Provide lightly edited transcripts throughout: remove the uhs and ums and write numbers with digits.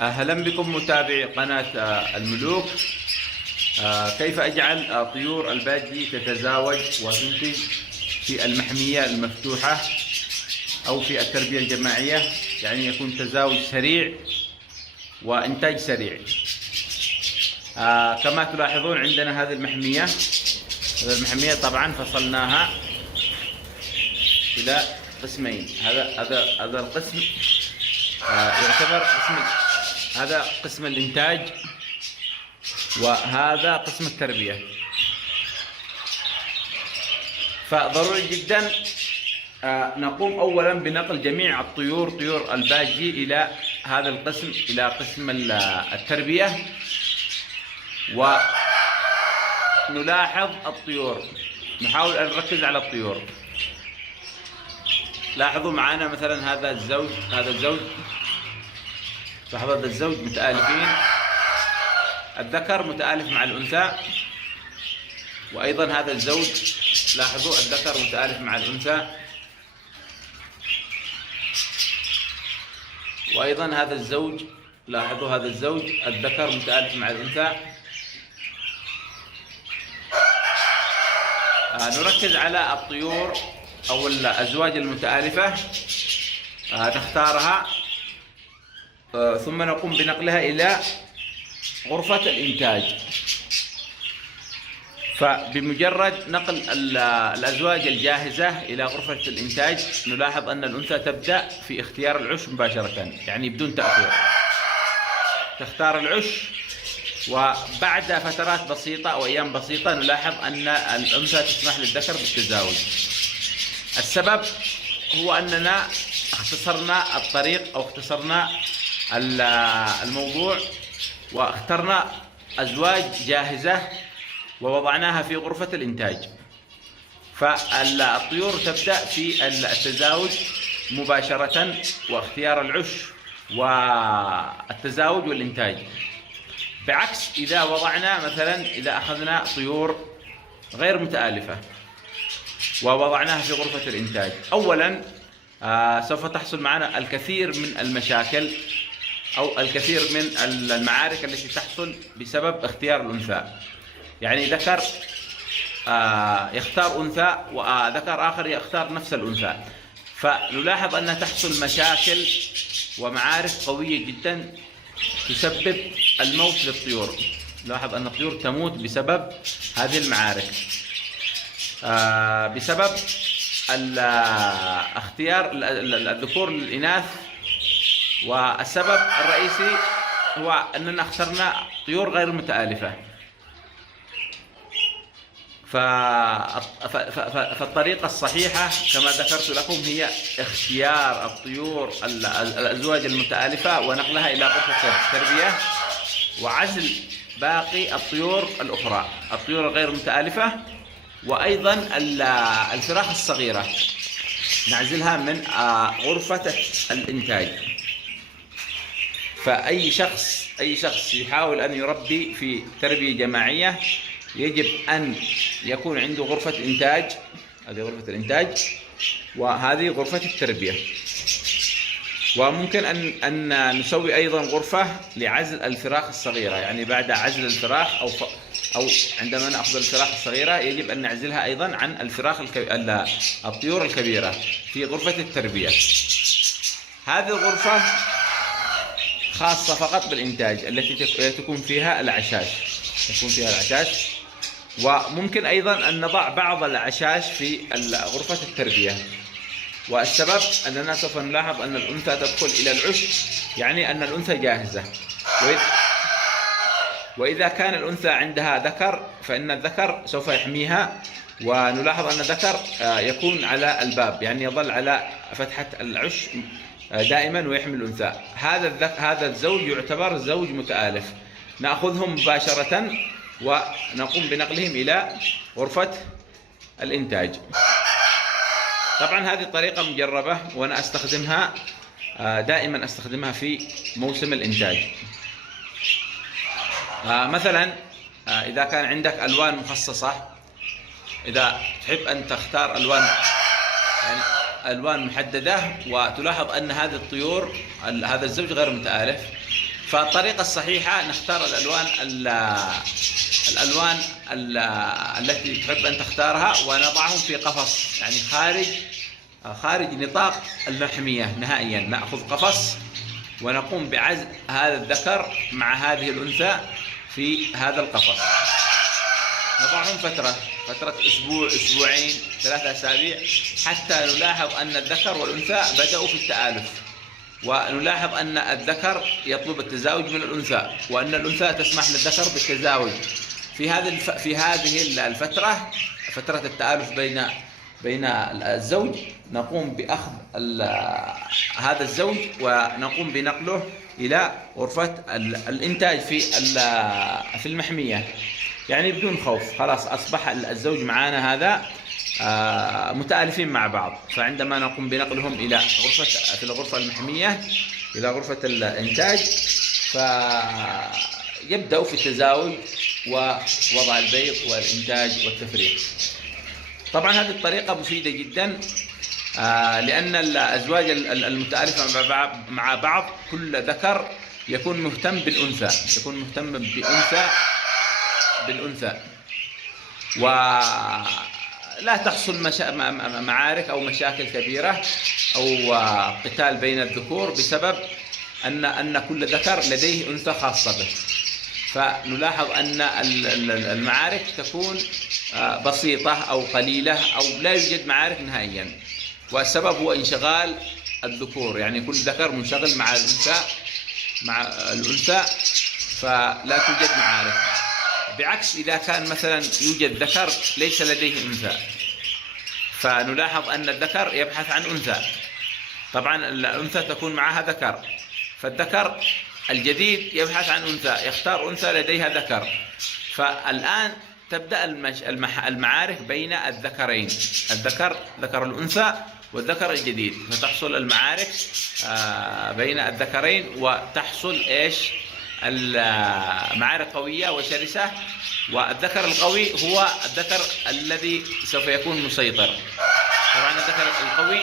أهلا بكم متابعي قناة الملوك. كيف أجعل طيور الباجي تتزاوج وتنتج في المحمية المفتوحة أو في التربية الجماعية، يعني يكون تزاوج سريع وإنتاج سريع. كما تلاحظون عندنا هذه المحمية طبعا فصلناها إلى قسمين. هذا القسم يعتبر هذا قسم الإنتاج، وهذا قسم التربية. فضروري جدا نقوم أولا بنقل جميع طيور الباجي إلى هذا القسم، إلى قسم التربية، ونلاحظ الطيور، نحاول أن نركز على الطيور. لاحظوا معنا مثلا هذا الزوج لاحظوا هذا الزوج متآلفين، الذكر متآلف مع الأنثى، وأيضا هذا الزوج لاحظوا الذكر متآلف مع الأنثى، وأيضا هذا الزوج لاحظوا هذا الزوج الذكر متآلف مع الأنثى. نركز على الطيور أو الأزواج المتآلفة، نختارها ثم نقوم بنقلها إلى غرفة الإنتاج. فبمجرد نقل الأزواج الجاهزة إلى غرفة الإنتاج نلاحظ أن الأنثى تبدأ في اختيار العش مباشرة، يعني بدون تأخير تختار العش، وبعد فترات بسيطة أو أيام بسيطة نلاحظ أن الأنثى تسمح للذكر بالتزاوج. السبب هو أننا اختصرنا الطريق أو اختصرنا الموضوع، واخترنا أزواج جاهزة ووضعناها في غرفة الإنتاج. فالطيور تبدأ في التزاوج مباشرة واختيار العش والتزاوج والإنتاج، بعكس إذا وضعنا مثلا إذا أخذنا طيور غير متآلفة ووضعناها في غرفة الإنتاج، أولا سوف تحصل معنا الكثير من المشاكل أو الكثير من المعارك التي تحصل بسبب اختيار الأنثى. يعني ذكر يختار أنثى وذكر آخر يختار نفس الأنثى، فنلاحظ أن تحصل مشاكل ومعارك قوية جدا تسبب الموت للطيور. نلاحظ أن الطيور تموت بسبب هذه المعارك، بسبب اختيار الذكور للإناث. والسبب الرئيسي هو أننا اخترنا طيور غير متآلفة. فالطريقة الصحيحة كما ذكرت لكم هي اختيار الطيور الأزواج المتآلفة ونقلها إلى غرفة التربية، وعزل باقي الطيور الأخرى، الطيور الغير متآلفة، وأيضا الفراخ الصغيرة نعزلها من غرفة الإنتاج. فأي شخص يحاول أن يربي في تربية جماعية يجب أن يكون عنده غرفة إنتاج، هذه غرفة الإنتاج وهذه غرفة التربية. وممكن أن نسوي أيضا غرفة لعزل الفراخ الصغيرة، يعني بعد عزل الفراخ أو عندما نأخذ الفراخ الصغيرة يجب أن نعزلها أيضا عن الطيور الكبيرة في غرفة التربية. هذه الغرفة خاصة فقط بالإنتاج التي تكون فيها الأعشاش، وممكن أيضا أن نضع بعض الأعشاش في غرفة التربية. والسبب أننا سوف نلاحظ أن الأنثى تدخل إلى العش، يعني أن الأنثى جاهزة. وإذا كان الأنثى عندها ذكر فإن الذكر سوف يحميها، ونلاحظ أن الذكر يكون على الباب، يعني يظل على فتحة العش دائما ويحمي الأنثى. هذا الزوج يعتبر زوج متآلف، نأخذهم مباشرة ونقوم بنقلهم إلى غرفة الإنتاج. طبعا هذه الطريقة مجربة وأنا أستخدمها دائما، أستخدمها في موسم الإنتاج. مثلا إذا كان عندك ألوان مخصصة، إذا تحب أن تختار ألوان محددة وتلاحظ أن هذه الطيور هذا الزوج غير متآلف، فالطريقة الصحيحة نختار الألوان التي تحب أن تختارها، ونضعهم في قفص، يعني خارج نطاق المحمية نهائيا. نأخذ قفص ونقوم بعزل هذا الذكر مع هذه الأنثى في هذا القفص. نضعهم فترة أسبوع، أسبوعين، 3 أسابيع، حتى نلاحظ أن الذكر والأنثى بدأوا في التآلف، ونلاحظ أن الذكر يطلب التزاوج من الأنثى، وأن الأنثى تسمح للذكر بالتزاوج. في هذه الفترة، فترة التآلف بين الزوج، نقوم بأخذ هذا الزوج ونقوم بنقله إلى غرفة الإنتاج في المحمية، يعني بدون خوف. خلاص أصبح الزوج معنا هذا متآلفين مع بعض. فعندما نقوم بنقلهم إلى في الغرفة المحمية، إلى غرفة الإنتاج، فيبدأوا في التزاوج ووضع البيض والإنتاج والتفريخ. طبعا هذه الطريقة مفيدة جدا، لأن الأزواج المتآلفة مع بعض كل ذكر يكون مهتم بالأنثى، ولا تحصل معارك أو مشاكل كبيرة أو قتال بين الذكور بسبب أن كل ذكر لديه أنثى خاصة به. فنلاحظ أن المعارك تكون بسيطة أو قليلة أو لا يوجد معارك نهائيا، والسبب هو انشغال الذكور، يعني كل ذكر منشغل مع الأنثى فلا توجد معارك. بعكس إذا كان مثلا يوجد ذكر ليس لديه أنثى، فنلاحظ أن الذكر يبحث عن أنثى. طبعا الأنثى تكون معها ذكر، فالذكر الجديد يبحث عن أنثى، يختار أنثى لديها ذكر. فالآن تبدأ المعارك بين الذكرين، ذكر الأنثى والذكر الجديد، فتحصل المعارك بين الذكرين، وتحصل المعارك قوية وشرسة. والذكر القوي هو الذكر الذي سوف يكون مسيطر. طبعا الذكر القوي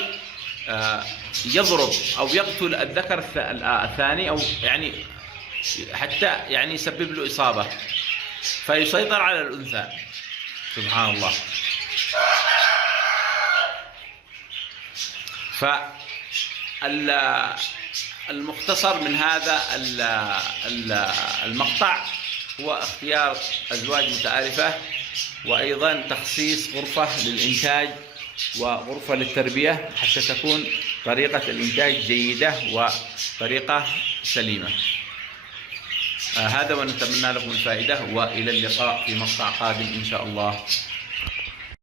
يضرب أو يقتل الذكر الثاني، أو يعني حتى يعني يسبب له إصابة، فيسيطر على الأنثى. سبحان الله. المختصر من هذا المقطع هو اختيار أزواج متآلفة، وأيضا تخصيص غرفة للإنتاج وغرفة للتربية، حتى تكون طريقة الإنتاج جيدة وطريقة سليمة. هذا، ونتمنى لكم الفائدة، وإلى اللقاء في مقطع قادم إن شاء الله.